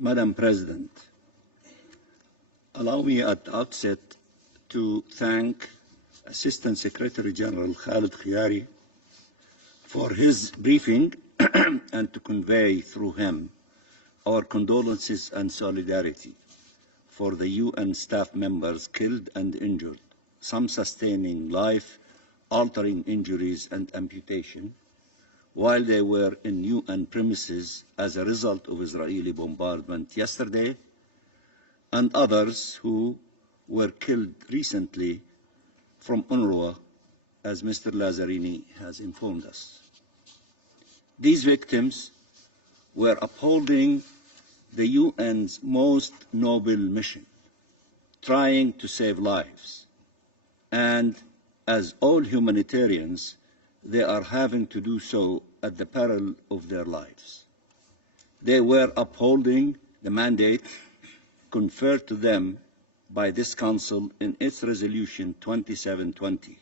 Madam President, allow me at the outset to thank Assistant Secretary General Khalid Khiari for his briefing and to convey through him our condolences and solidarity for the UN staff members killed and injured, some sustaining life-altering injuries and amputation, while they were in UN premises as a result of Israeli bombardment yesterday, and others who were killed recently from UNRWA, as Mr. Lazzarini has informed us. These victims were upholding the UN's most noble mission, trying to save lives. And as all humanitarians, they are having to do so at the peril of their lives. They were upholding the mandate conferred to them by this Council in its Resolution 2720.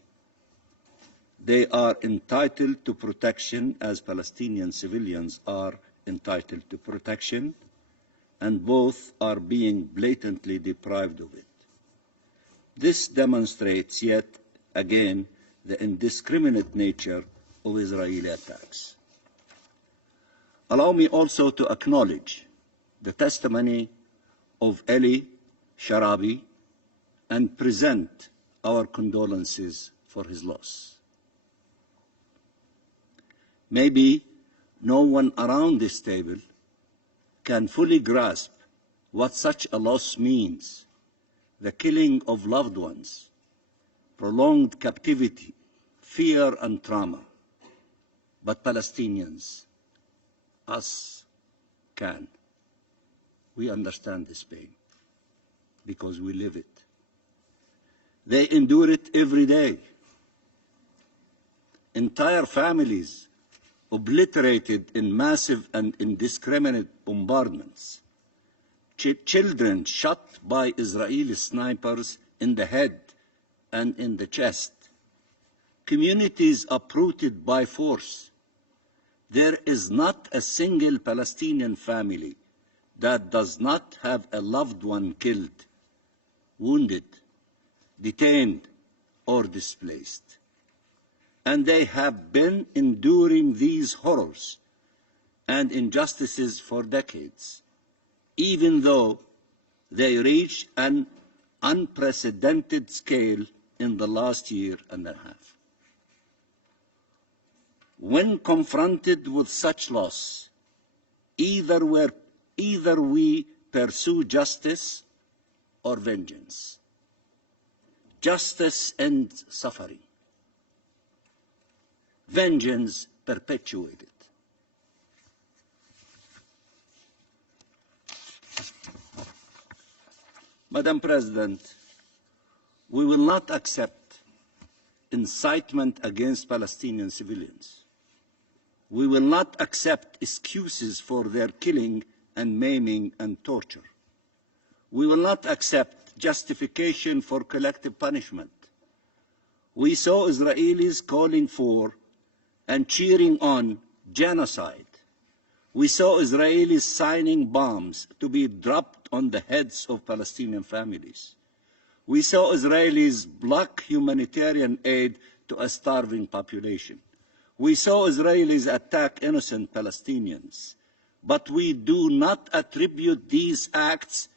They are entitled to protection as Palestinian civilians are entitled to protection, and both are being blatantly deprived of it. This demonstrates yet again the indiscriminate nature of Israeli attacks. Allow me also to acknowledge the testimony of Eli Sharabi and present our condolences for his loss. Maybe no one around this table can fully grasp what such a loss means: the killing of loved ones, prolonged captivity, fear and trauma. But Palestinians, us, can. We understand this pain because we live it. They endure it every day. Entire families obliterated in massive and indiscriminate bombardments. Children shot by Israeli snipers in the head and in the chest. Communities uprooted by force. There is not a single Palestinian family that does not have a loved one killed, wounded, detained, or displaced. And they have been enduring these horrors and injustices for decades, even though they reached an unprecedented scale in the last year and a half. When confronted with such loss, either we pursue justice or vengeance. Justice ends suffering. Vengeance perpetuated. Madam President, we will not accept incitement against Palestinian civilians. We will not accept excuses for their killing and maiming and torture. We will not accept justification for collective punishment. We saw Israelis calling for and cheering on genocide. We saw Israelis signing bombs to be dropped on the heads of Palestinian families. We saw Israelis block humanitarian aid to a starving population. We saw Israelis attack innocent Palestinians. But we do not attribute these acts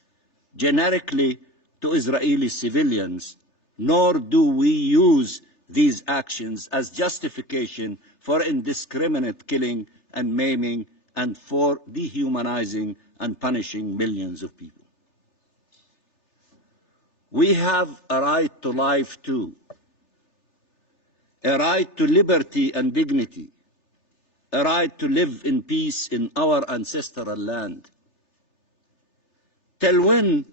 generically to Israeli civilians, nor do we use these actions as justification for indiscriminate killing and maiming and for dehumanizing and punishing millions of people. We have a right to life too, a right to liberty and dignity, a right to live in peace in our ancestral land. Till when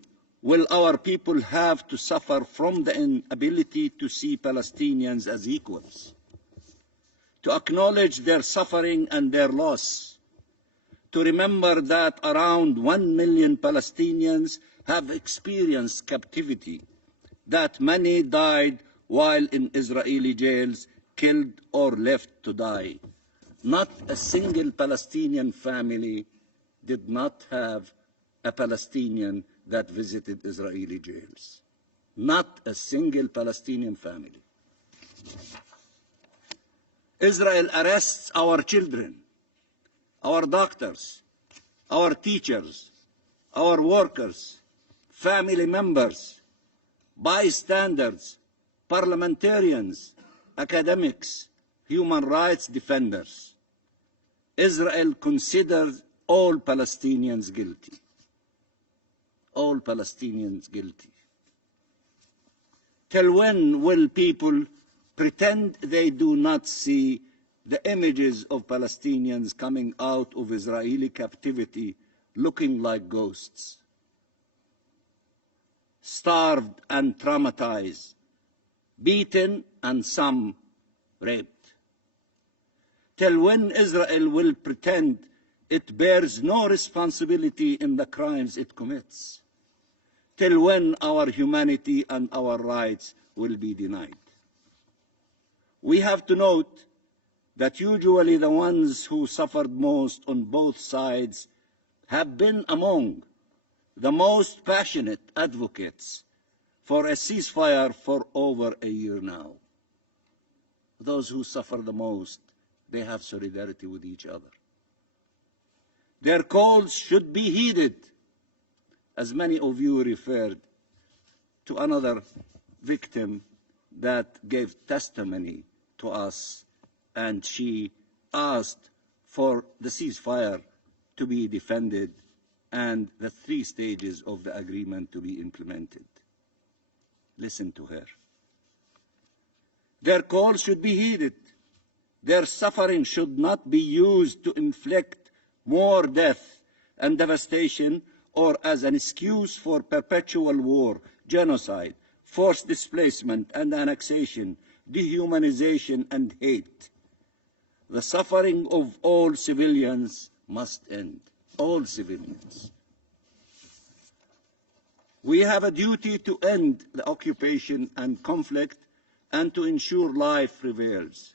will our people have to suffer from the inability to see Palestinians as equals, to acknowledge their suffering and their loss, to remember that around 1 million Palestinians have experienced captivity, that many died while in Israeli jails, killed or left to die? Not a single Palestinian family did not have a Palestinian that visited Israeli jails. Not a single Palestinian family. Israel arrests our children, our doctors, our teachers, our workers, family members, bystanders, parliamentarians, academics, human rights defenders. Israel considers all Palestinians guilty. All Palestinians guilty. Till when will people pretend they do not see the images of Palestinians coming out of Israeli captivity looking like ghosts? Starved and traumatized, beaten and some raped. Till when Israel will pretend it bears no responsibility in the crimes it commits? Till when our humanity and our rights will be denied? We have to note that usually the ones who suffered most on both sides have been among the most passionate advocates for a ceasefire for over a year now. Those who suffer the most, they have solidarity with each other. Their calls should be heeded, as many of you referred to another victim that gave testimony to us, and she asked for the ceasefire to be defended and the 3 stages of the agreement to be implemented. Listen to her. Their call should be heeded. Their suffering should not be used to inflict more death and devastation or as an excuse for perpetual war, genocide, forced displacement and annexation, dehumanization and hate. The suffering of all civilians must end. All civilians. We have a duty to end the occupation and conflict and to ensure life prevails,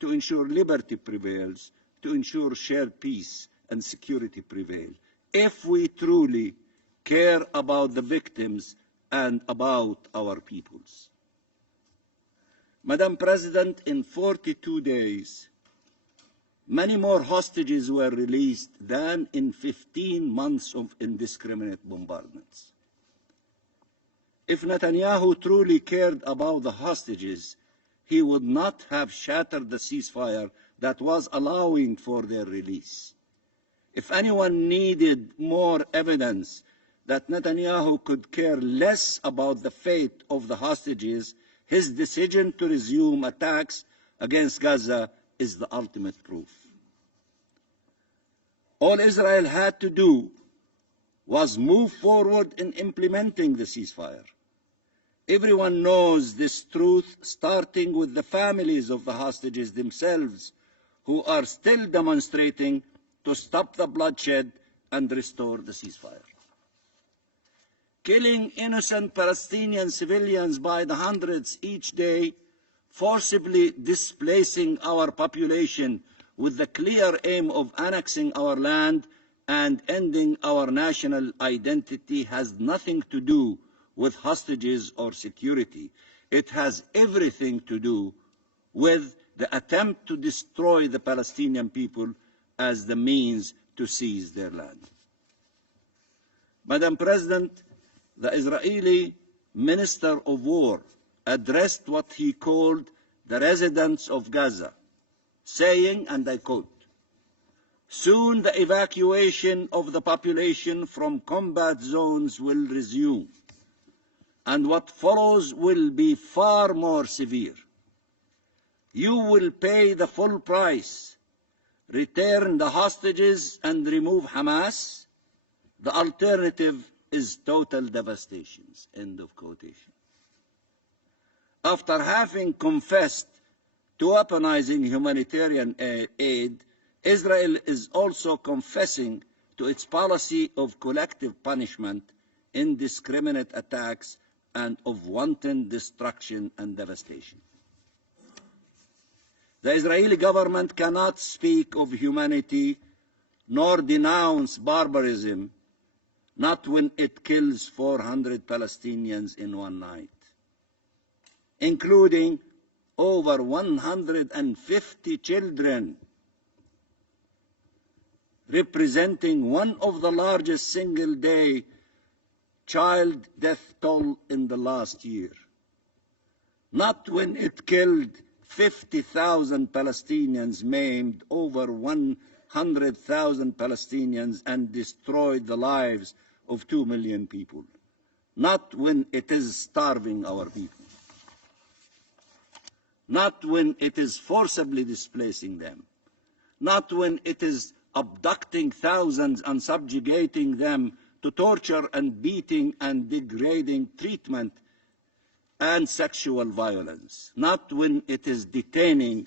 to ensure liberty prevails, to ensure shared peace and security prevail, if we truly care about the victims and about our peoples. Madam President, in 42 days, many more hostages were released than in 15 months of indiscriminate bombardments. If Netanyahu truly cared about the hostages, he would not have shattered the ceasefire that was allowing for their release. If anyone needed more evidence that Netanyahu could care less about the fate of the hostages, his decision to resume attacks against Gaza is the ultimate proof. All Israel had to do was move forward in implementing the ceasefire. Everyone knows this truth, starting with the families of the hostages themselves, who are still demonstrating to stop the bloodshed and restore the ceasefire. Killing innocent Palestinian civilians by the hundreds each day, forcibly displacing our population with the clear aim of annexing our land and ending our national identity has nothing to do with hostages or security. It has everything to do with the attempt to destroy the Palestinian people as the means to seize their land. Madam President, the Israeli Minister of War addressed what he called the residents of Gaza, saying, and I quote, "Soon the evacuation of the population from combat zones will resume, and what follows will be far more severe. You will pay the full price, return the hostages and remove Hamas. The alternative is total devastation." End of quotation. After having confessed to weaponizing humanitarian aid, Israel is also confessing to its policy of collective punishment, indiscriminate attacks, and of wanton destruction and devastation. The Israeli government cannot speak of humanity nor denounce barbarism not when it kills 400 Palestinians in one night, including over 150 children, representing one of the largest single-day child death toll in the last year. Not when it killed 50,000 Palestinians, maimed over 100,000 Palestinians, and destroyed the lives of 2 million people. Not when it is starving our people. Not when it is forcibly displacing them. Not when it is abducting thousands and subjugating them to torture and beating and degrading treatment and sexual violence. Not when it is detaining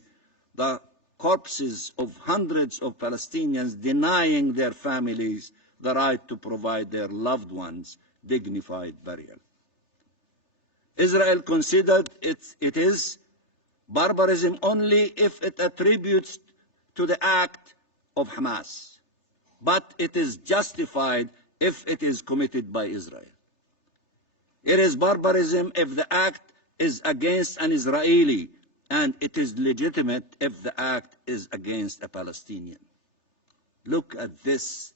the corpses of hundreds of Palestinians, denying their families the right to provide their loved ones dignified burial. Israel considered it is barbarism only if it attributes to the act of Hamas, but it is justified if it is committed by Israel. It is barbarism if the act is against an Israeli, and it is legitimate if the act is against a Palestinian. Look at this,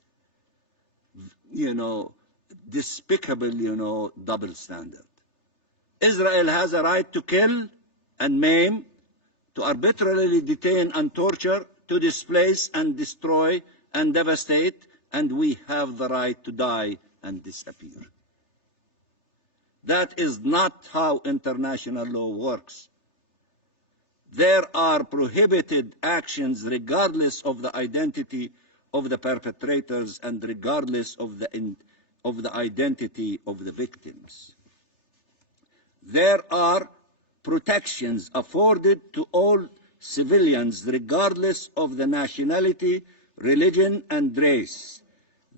despicable, double standard. Israel has a right to kill and maim, to arbitrarily detain and torture, to displace and destroy and devastate, and we have the right to die and disappear. That is not how international law works. There are prohibited actions regardless of the identity of the perpetrators and regardless of the identity of the victims. There are protections afforded to all civilians regardless of the nationality, religion, and race.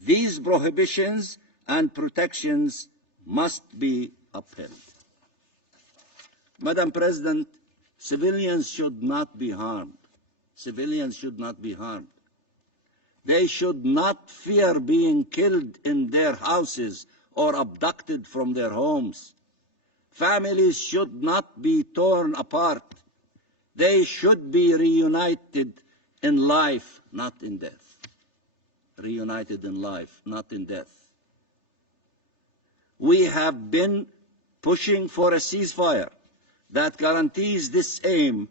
These prohibitions and protections must be upheld. Madam President, civilians should not be harmed. Civilians should not be harmed. They should not fear being killed in their houses or abducted from their homes. Families should not be torn apart. They should be reunited in life, not in death. Reunited in life, not in death. We have been pushing for a ceasefire that guarantees this aim,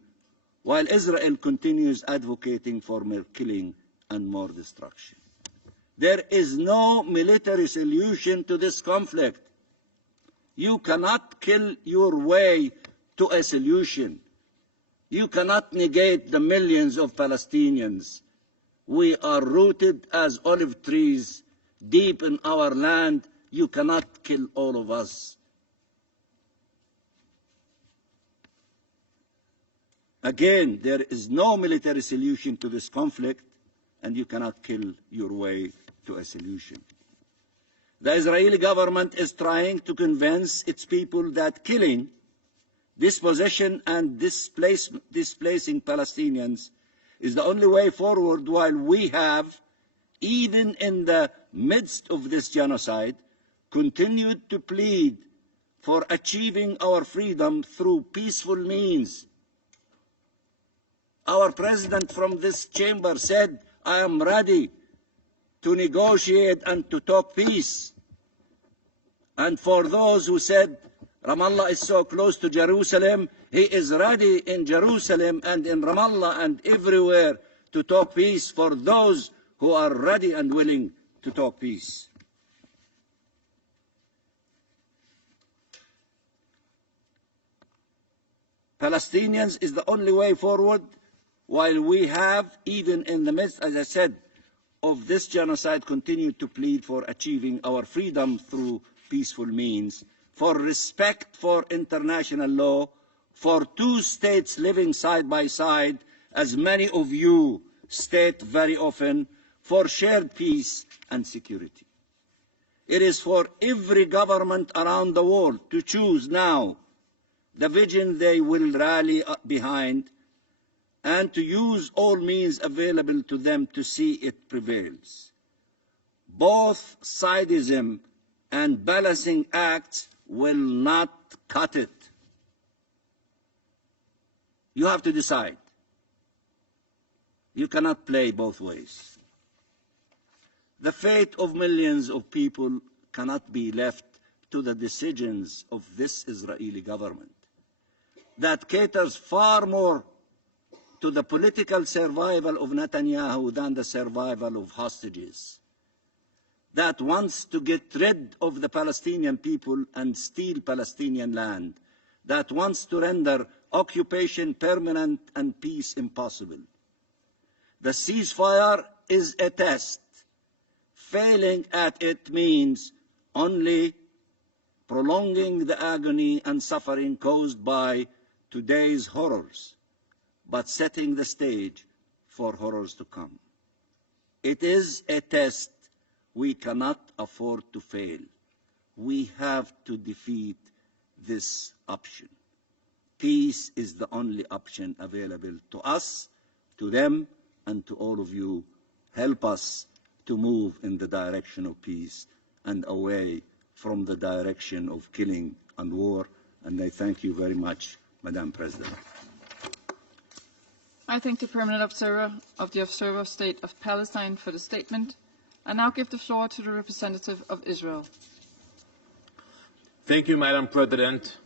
while Israel continues advocating for more killing and more destruction. There is no military solution to this conflict. You cannot kill your way to a solution. You cannot negate the millions of Palestinians. We are rooted as olive trees deep in our land. You cannot kill all of us. Again, there is no military solution to this conflict, and you cannot kill your way to a solution. The Israeli government is trying to convince its people that killing, dispossession, and displacing Palestinians is the only way forward, while we have, even in the midst of this genocide, continued to plead for achieving our freedom through peaceful means. Our president from this chamber said, I am ready to negotiate and to talk peace. And for those who said Ramallah is so close to Jerusalem, he is ready in Jerusalem and in Ramallah and everywhere to talk peace for those who are ready and willing to talk peace. Palestinians is the only way forward, while we have, even in the midst, as I said, of this genocide, continued to plead for achieving our freedom through peaceful means, for respect for international law, for two states living side by side, as many of you state very often, for shared peace and security. It is for every government around the world to choose now the vision they will rally behind and to use all means available to them to see it prevails. Both sidism and balancing acts will not cut it. You have to decide. You cannot play both ways. The fate of millions of people cannot be left to the decisions of this Israeli government that caters far more to the political survival of Netanyahu than the survival of hostages, that wants to get rid of the Palestinian people and steal Palestinian land, that wants to render occupation permanent and peace impossible. The ceasefire is a test. Failing at it means only prolonging the agony and suffering caused by today's horrors, but setting the stage for horrors to come. It is a test we cannot afford to fail. We have to defeat this option. Peace is the only option available to us, to them, and to all of you. Help us to move in the direction of peace and away from the direction of killing and war. And I thank you very much, Madam President. I thank the Permanent Observer of the Observer State of Palestine for the statement. I now give the floor to the representative of Israel. Thank you, Madam President,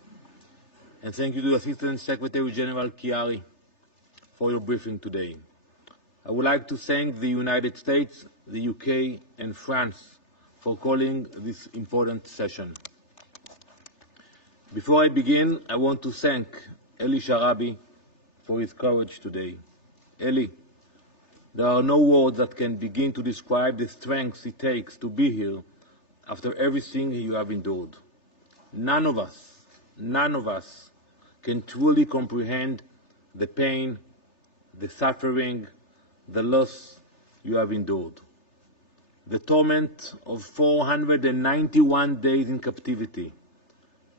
and thank you to Assistant Secretary General Chiari for your briefing today. I would like to thank the United States, the UK, and France for calling this important session. Before I begin, I want to thank Eli Sharabi for his courage today. Eli, there are no words that can begin to describe the strength it takes to be here after everything you have endured. None of us can truly comprehend the pain, the suffering, the loss you have endured. The torment of 491 days in captivity,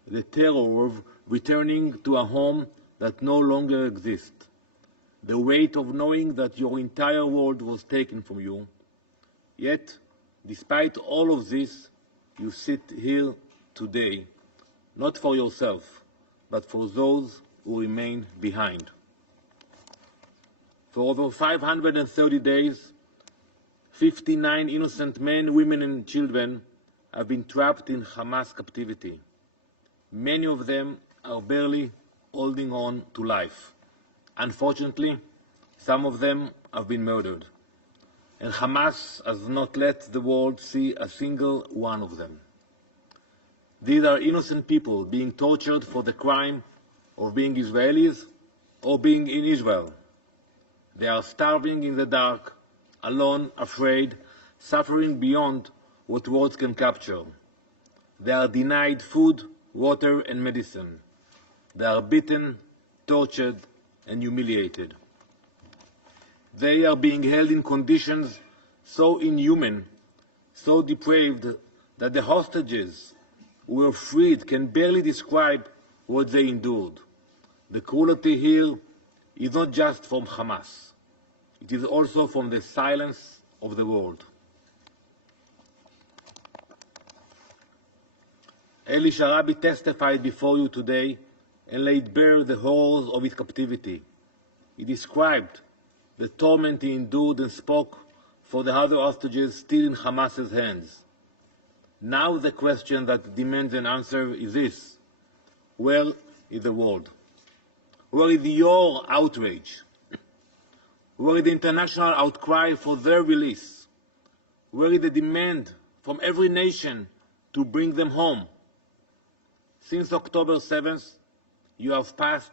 the terror of returning to a home that no longer exists, the weight of knowing that your entire world was taken from you. Yet, despite all of this, you sit here today, not for yourself, but for those who remain behind. For over 530 days, 59 innocent men, women, and children have been trapped in Hamas captivity. Many of them are barely holding on to life. Unfortunately, some of them have been murdered, and Hamas has not let the world see a single one of them. These are innocent people being tortured for the crime of being Israelis or being in Israel. They are starving in the dark, alone, afraid, suffering beyond what words can capture. They are denied food, water, and medicine. They are beaten, tortured, and humiliated. They are being held in conditions so inhuman, so depraved, that the hostages who were freed can barely describe what they endured. The cruelty here is not just from Hamas. It is also from the silence of the world. Eli Sharabi testified before you today and laid bare the horrors of his captivity. He described the torment he endured and spoke for the other hostages still in Hamas's hands. Now the question that demands an answer is this: where is the world? Where is your outrage? Where is the international outcry for their release? Where is the demand from every nation to bring them home? Since October 7th, you have passed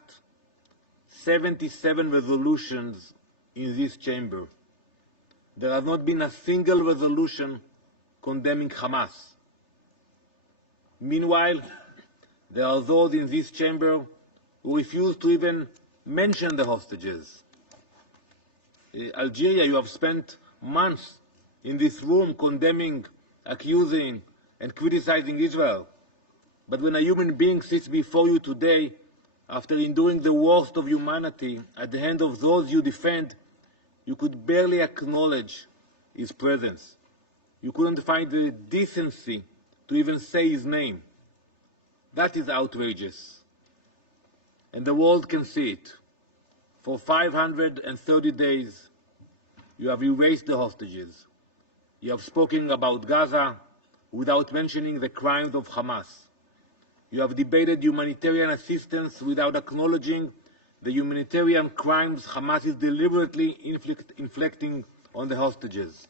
77 resolutions in this chamber. There has not been a single resolution condemning Hamas. Meanwhile, there are those in this chamber who refuse to even mention the hostages. Algeria, you have spent months in this room condemning, accusing, and criticizing Israel. But when a human being sits before you today, after enduring the worst of humanity at the hand of those you defend, you could barely acknowledge his presence. You couldn't find the decency to even say his name. That is outrageous. And the world can see it. For 530 days, you have erased the hostages. You have spoken about Gaza without mentioning the crimes of Hamas. You have debated humanitarian assistance without acknowledging the humanitarian crimes Hamas is deliberately inflicting on the hostages.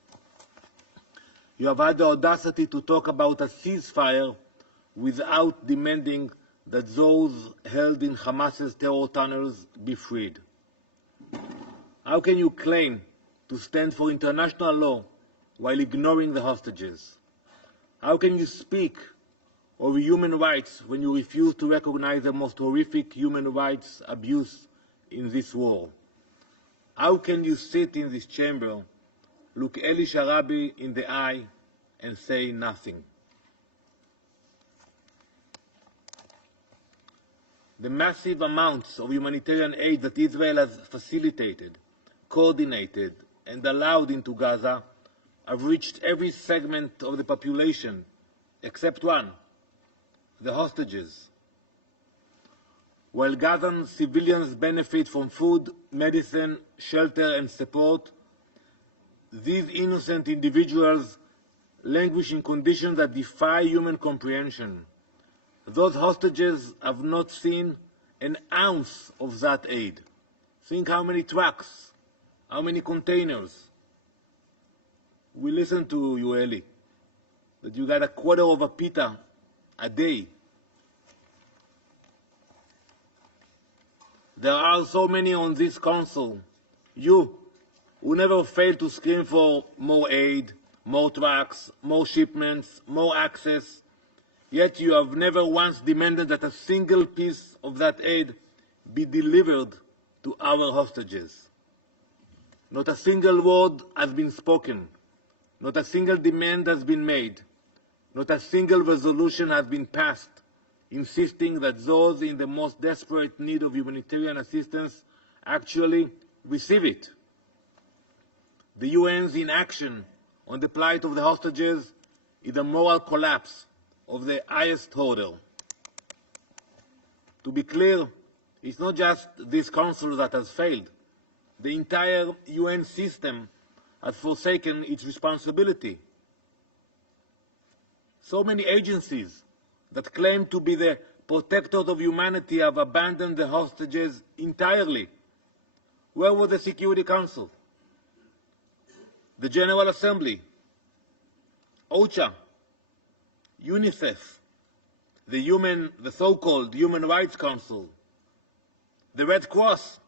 You have had the audacity to talk about a ceasefire without demanding that those held in Hamas's terror tunnels be freed. How can you claim to stand for international law while ignoring the hostages? How can you speak of human rights when you refuse to recognize the most horrific human rights abuse in this war? How can you sit in this chamber, look Eli Sharabi in the eye, and say nothing? The massive amounts of humanitarian aid that Israel has facilitated, coordinated, and allowed into Gaza have reached every segment of the population, except one, the hostages. While Gazan civilians benefit from food, medicine, shelter, and support, these innocent individuals languish in conditions that defy human comprehension. Those hostages have not seen an ounce of that aid. Think how many trucks, how many containers. We listen to you, Eli, that you got a quarter of a pita a day. There are so many on this council, you, who never fail to scream for more aid, more trucks, more shipments, more access, yet you have never once demanded that a single piece of that aid be delivered to our hostages. Not a single word has been spoken. Not a single demand has been made. Not a single resolution has been passed insisting that those in the most desperate need of humanitarian assistance actually receive it. The UN's inaction on the plight of the hostages is a moral collapse of the highest order. To be clear, it's not just this council that has failed. The entire UN system has forsaken its responsibility. So many agencies that claim to be the protectors of humanity have abandoned the hostages entirely. Where was the Security Council? The General Assembly? OCHA? UNICEF? The so-called Human Rights Council? The Red Cross?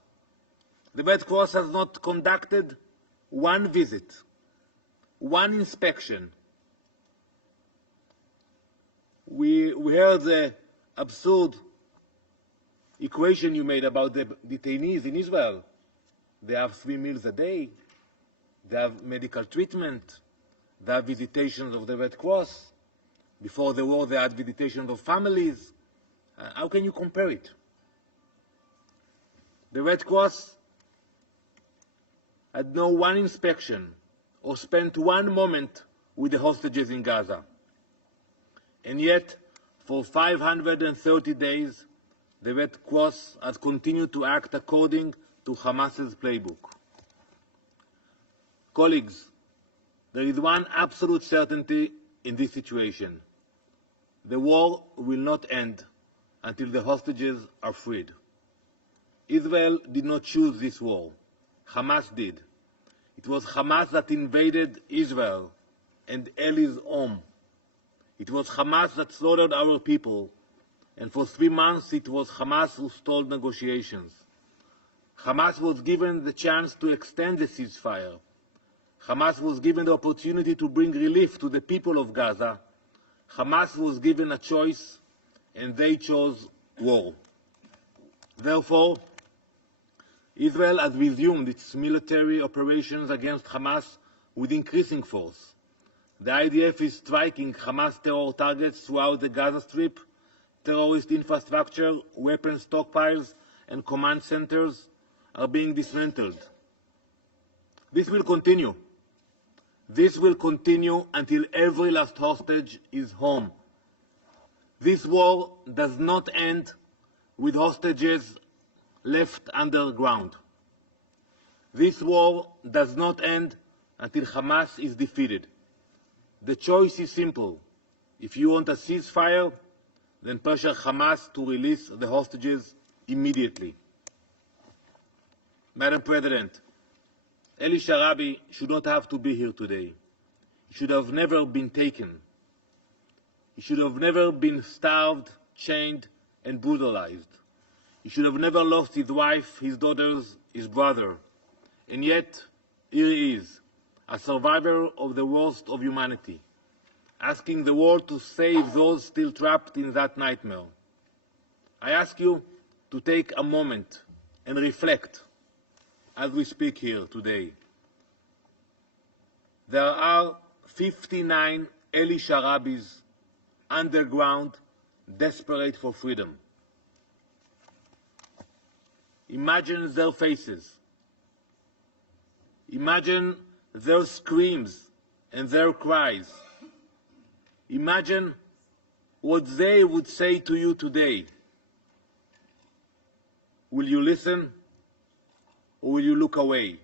The Red Cross has not conducted one visit, one inspection. We heard the absurd equation you made about the detainees in Israel. They have 3 meals a day. They have medical treatment. They have visitations of the Red Cross. Before the war, they had visitations of families. How can you compare it? The Red Cross had no one inspection or spent one moment with the hostages in Gaza. And yet, for 530 days, the Red Cross has continued to act according to Hamas's playbook. Colleagues, there is one absolute certainty in this situation. The war will not end until the hostages are freed. Israel did not choose this war. Hamas did. It was Hamas that invaded Israel and Eli's home. It was Hamas that slaughtered our people, and for 3 months it was Hamas who stalled negotiations. Hamas was given the chance to extend the ceasefire. Hamas was given the opportunity to bring relief to the people of Gaza. Hamas was given a choice, and they chose war. Therefore, Israel has resumed its military operations against Hamas with increasing force. The IDF is striking Hamas terror targets throughout the Gaza Strip. Terrorist infrastructure, weapons stockpiles, and command centers are being dismantled. This will continue. This will continue until every last hostage is home. This war does not end with hostages left underground. This war does not end until Hamas is defeated. The choice is simple. If you want a ceasefire, then pressure Hamas to release the hostages immediately. Madam President, Eli Sharabi should not have to be here today. He should have never been taken. He should have never been starved, chained, and brutalized. He should have never lost his wife, his daughters, his brother. And yet, here he is, a survivor of the worst of humanity, asking the world to save those still trapped in that nightmare. I ask you to take a moment and reflect as we speak here today. There are 59 Eli Sharabis underground, desperate for freedom. Imagine their faces. Imagine their screams and their cries. Imagine what they would say to you today. Will you listen or will you look away?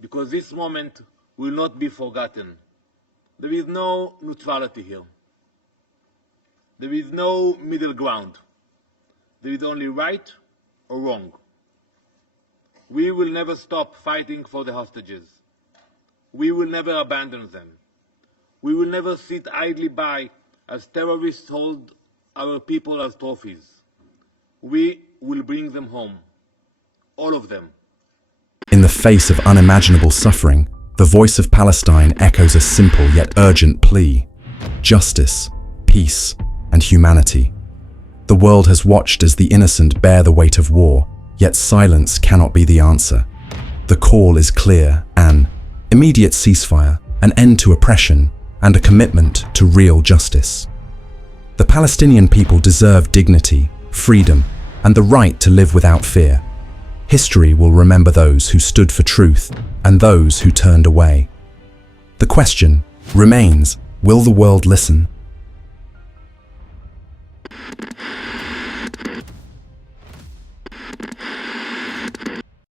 Because this moment will not be forgotten. There is no neutrality here. There is no middle ground. There is only right or wrong. We will never stop fighting for the hostages. We will never abandon them. We will never sit idly by as terrorists hold our people as trophies. We will bring them home. All of them. In the face of unimaginable suffering, the voice of Palestine echoes a simple yet urgent plea: justice, peace, and humanity. The world has watched as the innocent bear the weight of war, yet silence cannot be the answer. The call is clear: an immediate ceasefire, an end to oppression, and a commitment to real justice. The Palestinian people deserve dignity, freedom, and the right to live without fear. History will remember those who stood for truth and those who turned away. The question remains: will the world listen?